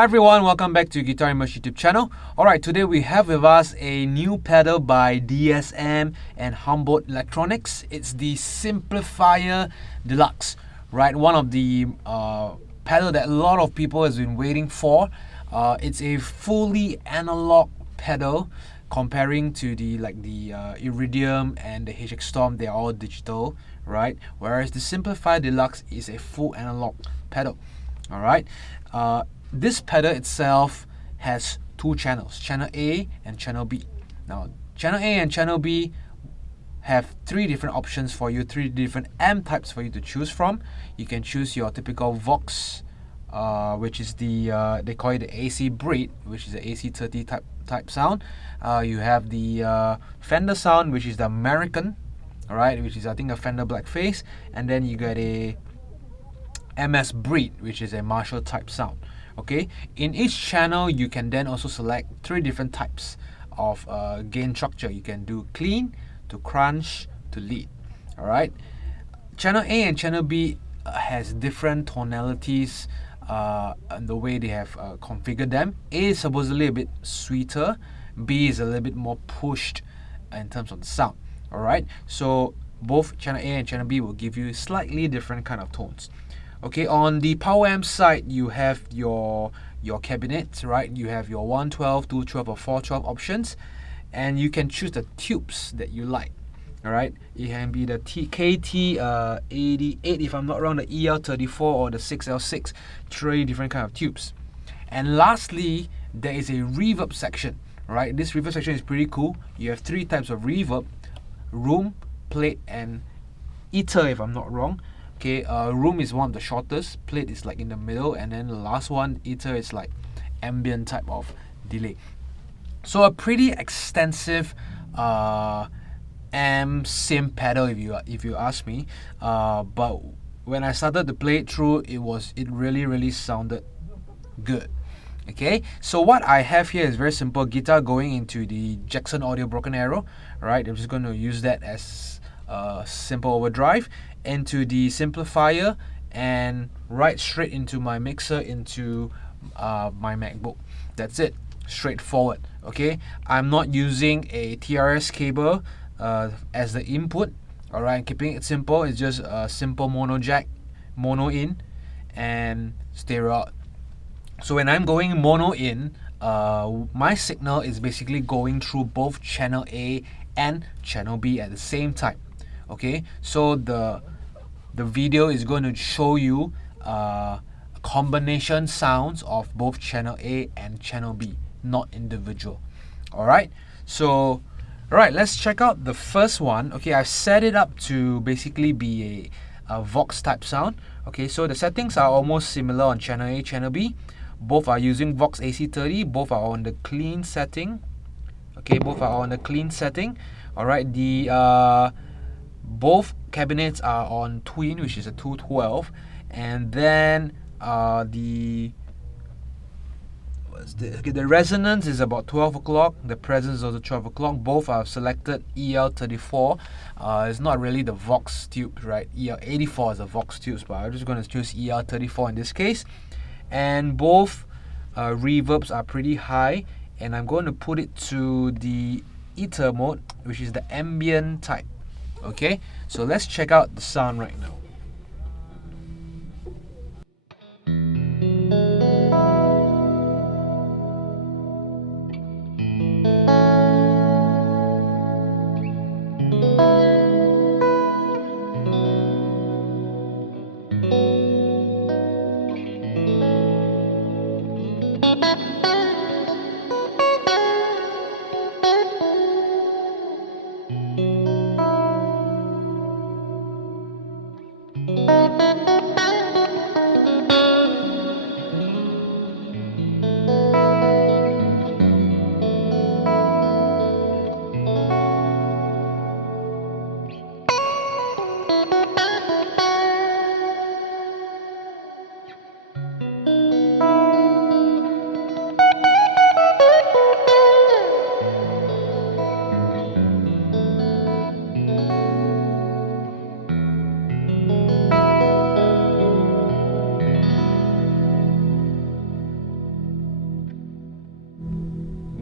Hi everyone, welcome back to Guitar Immerse YouTube channel. Alright, today we have with us a new pedal by DSM and Humboldt Electronics. It's the Simplifier Deluxe, right? One of the pedal that a lot of people has been waiting for. It's a fully analog pedal comparing to the Iridium and the HX Storm. They're all digital, right? Whereas the Simplifier Deluxe is a full analog pedal. Alright. This pedal itself has two channels, channel A and channel B. Now, channel A and channel B have three different options for you, three different amp types for you to choose from. You can choose your typical Vox, which is the they call it the AC Brit, which is the AC30 type sound. You have the Fender sound, which is the American, alright, which is I think a Fender Blackface, and then you get a MS Brit, which is a Marshall type sound. Okay, in each channel you can then also select three different types of gain structure. You can do clean to crunch to lead. Alright, channel A and channel B has different tonalities and the way they have configured them. A is supposedly a bit sweeter, B is a little bit more pushed in terms of the sound. Alright, so both channel A and channel B will give you slightly different kind of tones. Okay, on the power amp side, you have your cabinets, right? You have your 112, 212 or 412 options, and you can choose the tubes that you like. Alright, it can be the KT88, if I'm not wrong, the EL34 or the 6L6, three different kind of tubes. And lastly, there is a reverb section, right? This reverb section is pretty cool. You have three types of reverb: room, plate, and ether, if I'm not wrong. Okay, room is one of the shortest, plate is like in the middle, and then the last one, ether, is like ambient type of delay. So a pretty extensive amp sim pedal, if you ask me. But when I started to play it through, it really sounded good. Okay, so what I have here is very simple: guitar going into the Jackson Audio Broken Arrow. Right, I'm just going to use that as simple overdrive into the simplifier and right straight into my mixer into my MacBook. That's it, straightforward. Okay, I'm not using a TRS cable as the input. Alright, keeping it simple. It's just a simple mono jack, mono in, and stereo out. So when I'm going mono in, my signal is basically going through both channel A and channel B at the same time. Okay, so the video is going to show you combination sounds of both channel A and channel B, not individual. Alright, so alright, let's check out the first one. Okay, I've set it up to basically be a Vox type sound. Okay, so the settings are almost similar on channel A, channel B. Both are using Vox AC30, both are on the clean setting. Okay, both are on the clean setting. Alright, the both cabinets are on twin, which is a 212, and then the resonance is about 12 o'clock, the presence is also 12 o'clock. Both are selected EL34. It's not really the Vox tubes, right? EL84 is the Vox tubes, but I'm just going to choose EL34 in this case. And both reverbs are pretty high, and I'm going to put it to the ether mode, which is the ambient type. Okay, so let's check out the sound right now.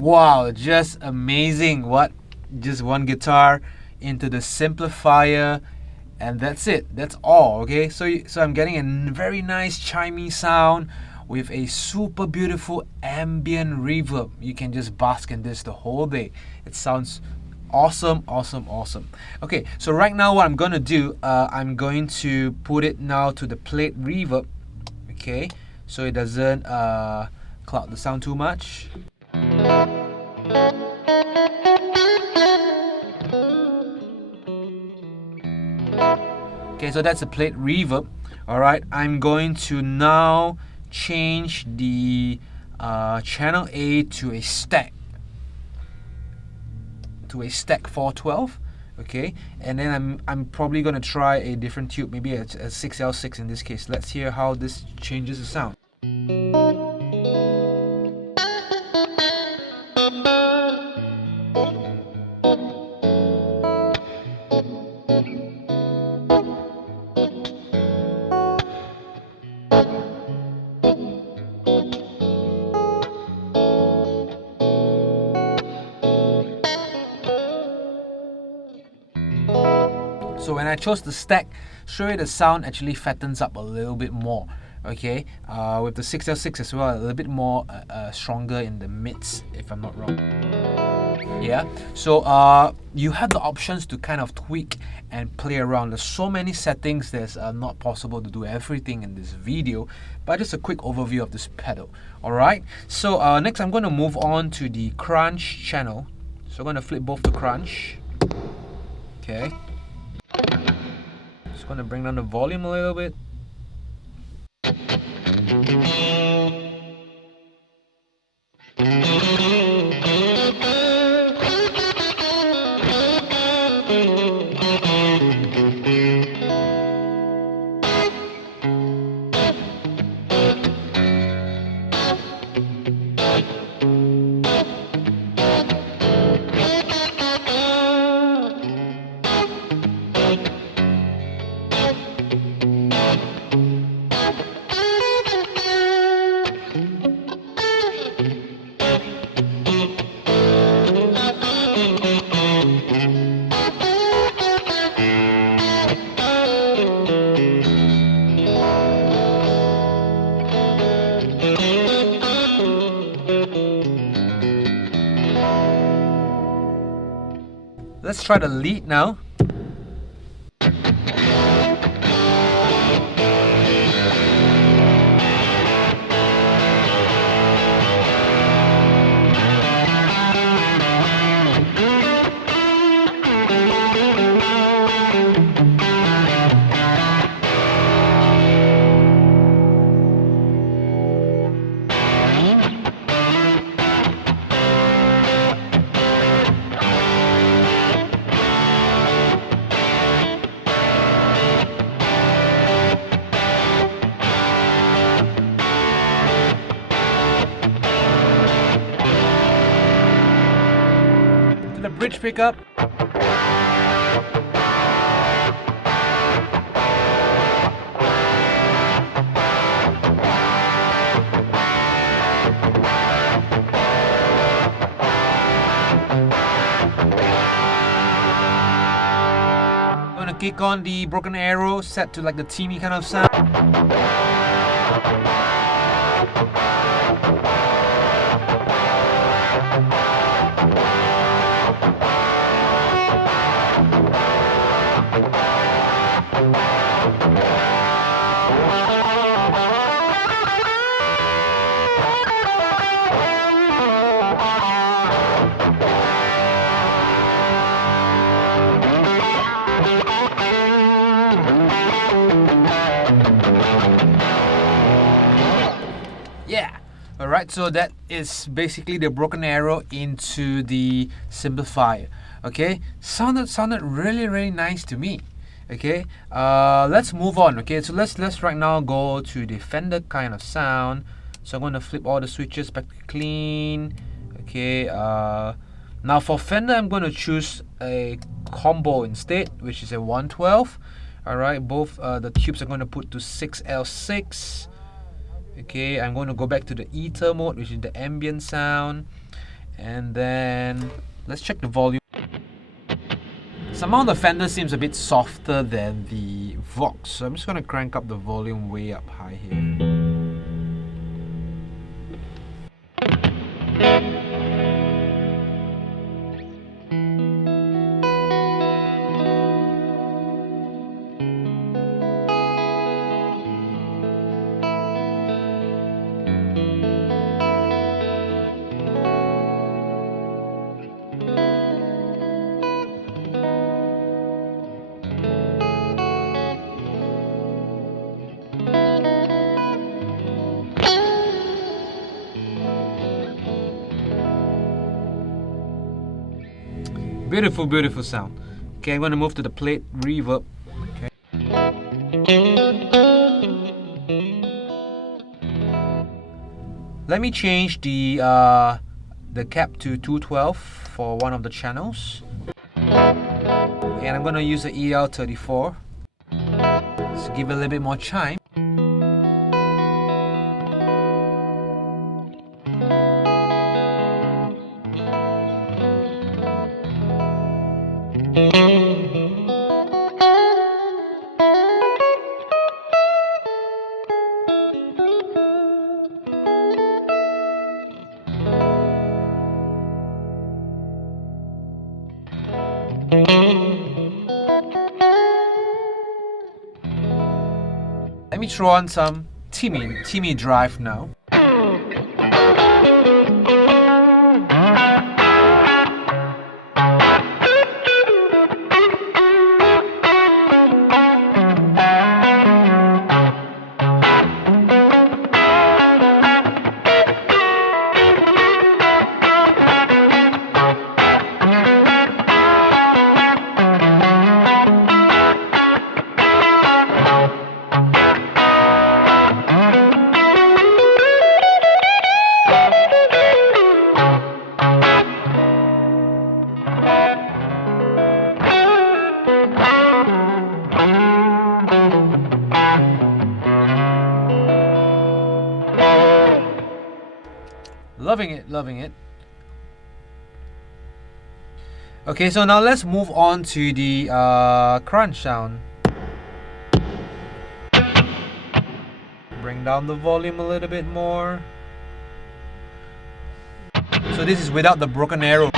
Wow, just amazing. What? Just one guitar into the simplifier, and that's it. That's all. Okay, so I'm getting a very nice chimey sound with a super beautiful ambient reverb. You can just bask in this the whole day. It sounds awesome, awesome, awesome. Okay, so right now what I'm gonna do, I'm going to put it now to the plate reverb. Okay, so it doesn't cloud the sound too much. Okay, so that's the plate reverb. Alright, I'm going to now change the channel A to a stack. To a stack 412. Okay, and then I'm probably gonna try a different tube, maybe a 6L6 in this case. Let's hear how this changes the sound. So when I chose the stack, straight away the sound actually fattens up a little bit more. Okay, with the 6L6 as well, a little bit more stronger in the mids, if I'm not wrong. Yeah, so you have the options to kind of tweak and play around. There's so many settings that's not possible to do everything in this video, but just a quick overview of this pedal. Alright, so next I'm going to move on to the crunch channel. So I'm going to flip both the crunch. Okay, just going to bring down the volume a little bit. Let's try the lead now. To the bridge pickup. Gonna kick on the broken arrow, set to like the teeny kind of sound. Yeah, alright, so that is basically the broken arrow into the simplifier. Okay, sounded really nice to me. Okay, let's move on. Okay, so let's right now go to the Fender kind of sound. So I'm going to flip all the switches back to clean. Okay, now for Fender I'm going to choose a combo instead, which is a 112. Alright, both the tubes are going to put to 6L6. Okay, I'm going to go back to the ether mode, which is the ambient sound, And then let's check the volume. Somehow the Fender seems a bit softer than the Vox, so I'm just going to crank up the volume way up high here. Beautiful, beautiful sound. Okay, I'm going to move to the plate reverb. Okay. Let me change the cap to 212 for one of the channels. And I'm going to use the EL34 to give it a little bit more chime. Let me throw on some Timmy drive now. Loving it, loving it. Okay, so now let's move on to the crunch sound. Bring down the volume a little bit more. So this is without the broken arrow.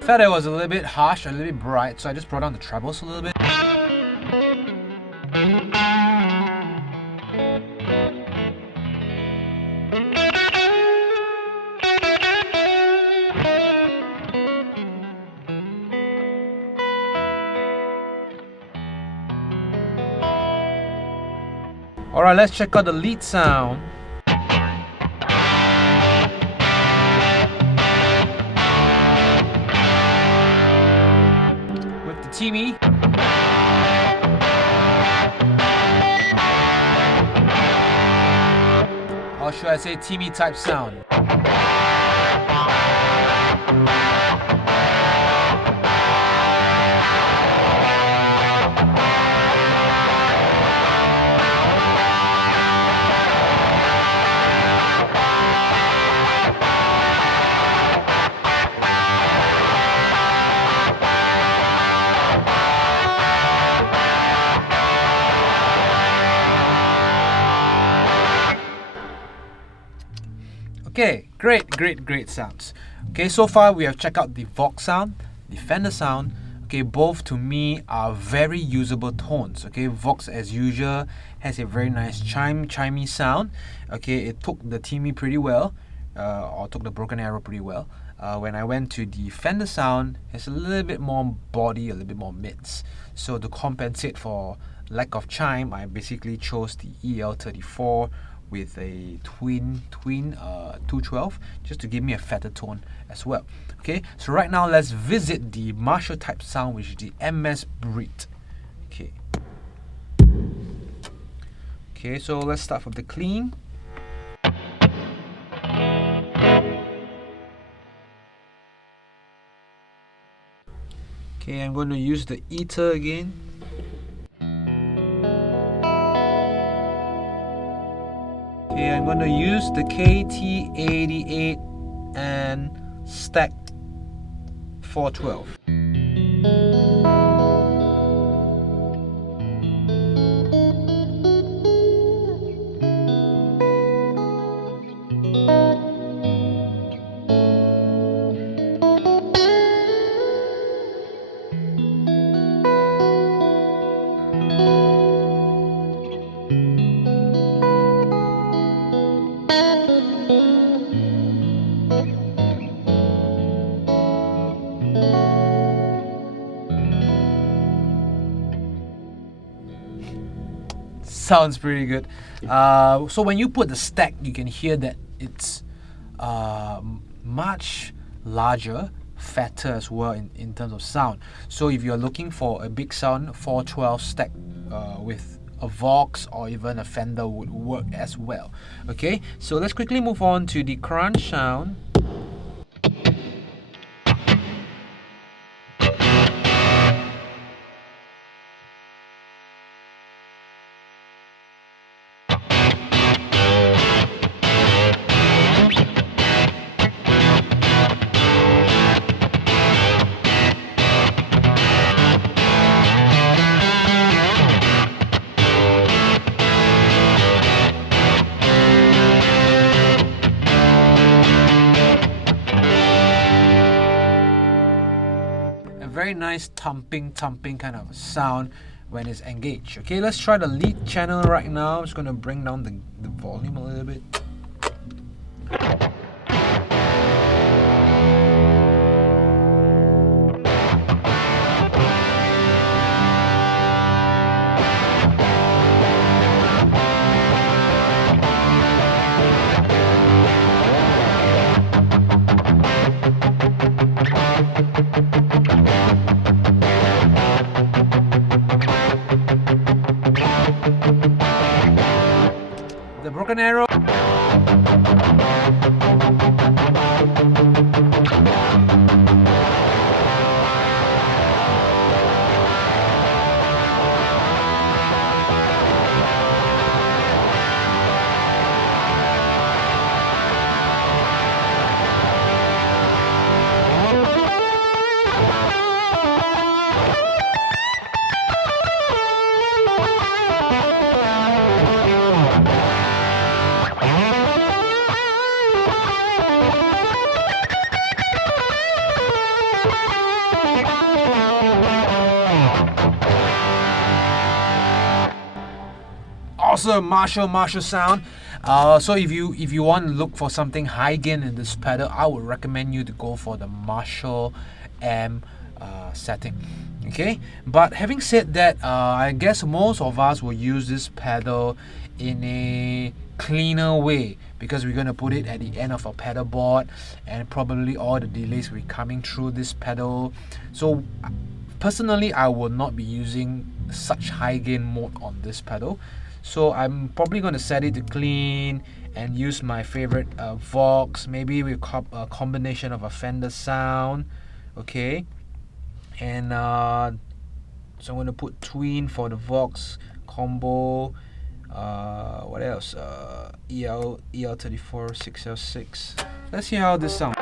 Feather was a little bit harsh, a little bit bright, so I just brought down the trebles a little bit. Alright, let's check out the lead sound. Timmy. Or should I say Timmy type sound? Okay, great sounds. Okay, so far we have checked out the Vox sound, the Fender sound. Okay, both to me are very usable tones. Okay, Vox as usual, has a very nice chimey sound. Okay, it took the Timmy pretty well, or took the Broken Arrow pretty well. When I went to the Fender sound, it's a little bit more body, a little bit more mids. So to compensate for lack of chime, I basically chose the EL34 with a twin 212, just to give me a fatter tone as well. Okay, so right now let's visit the Marshall type sound, which is the MS Brit. Okay, so let's start from the clean. Okay, I'm going to use the Ether again. Okay, I'm going to use the KT88 and stacked 412. Sounds pretty good. So when you put the stack, you can hear that it's much larger, fatter as well in terms of sound. So if you're looking for a big sound, 412 stack with a Vox or even a Fender would work as well. Okay, so let's quickly move on to the crunch sound. Very nice thumping kind of sound when it's engaged. Okay, let's try the lead channel right now. I'm just going to bring down the volume a little bit. The Broken Arrow. Awesome Marshall sound. So if you want to look for something high gain in this pedal, I would recommend you to go for the Marshall M setting. Okay, but having said that, I guess most of us will use this pedal in a cleaner way, because we're going to put it at the end of our pedal board, and probably all the delays will be coming through this pedal. So personally, I will not be using such high gain mode on this pedal. So I'm probably going to set it to clean and use my favorite Vox, maybe with a combination of a Fender sound. Okay, and so I'm going to put twin for the Vox combo. What else? EL34 606. Let's see how this sounds.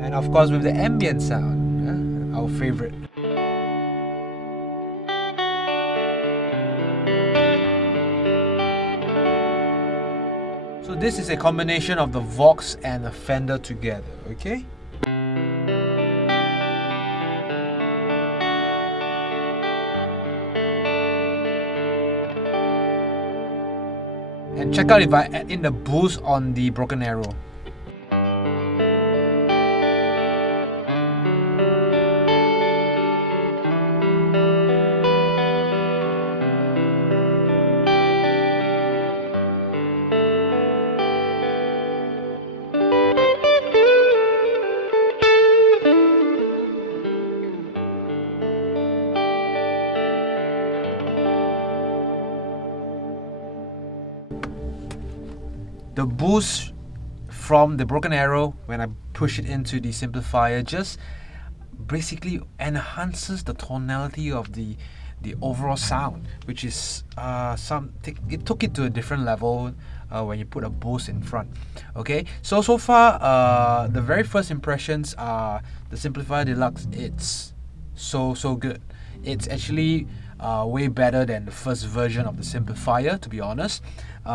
And of course with the ambient sound. our favorite. So this is a combination of the Vox and the Fender together, okay? And check out if I add in the boost on the Broken Arrow. The boost from the Broken Arrow, when I push it into the Simplifier, just basically enhances the tonality of the overall sound, which is it took it to a different level when you put a boost in front. Okay, so far the very first impressions are the Simplifier Deluxe. It's so good. It's actually way better than the first version of the Simplifier, to be honest.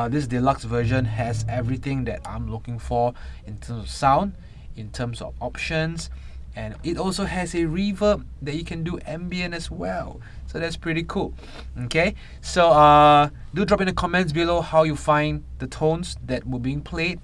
This deluxe version has everything that I'm looking for in terms of sound, in terms of options, and it also has a reverb that you can do ambient as well. So that's pretty cool. Okay, so do drop in the comments below how you find the tones that were being played,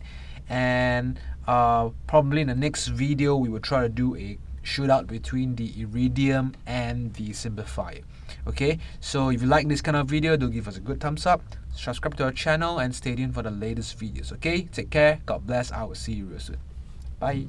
and probably in the next video we will try to do a shootout between the Iridium and the Simplifier. Okay, so if you like this kind of video, do give us a good thumbs up, subscribe to our channel, and stay tuned for the latest videos. Okay, take care, God bless, I will see you real soon. Bye.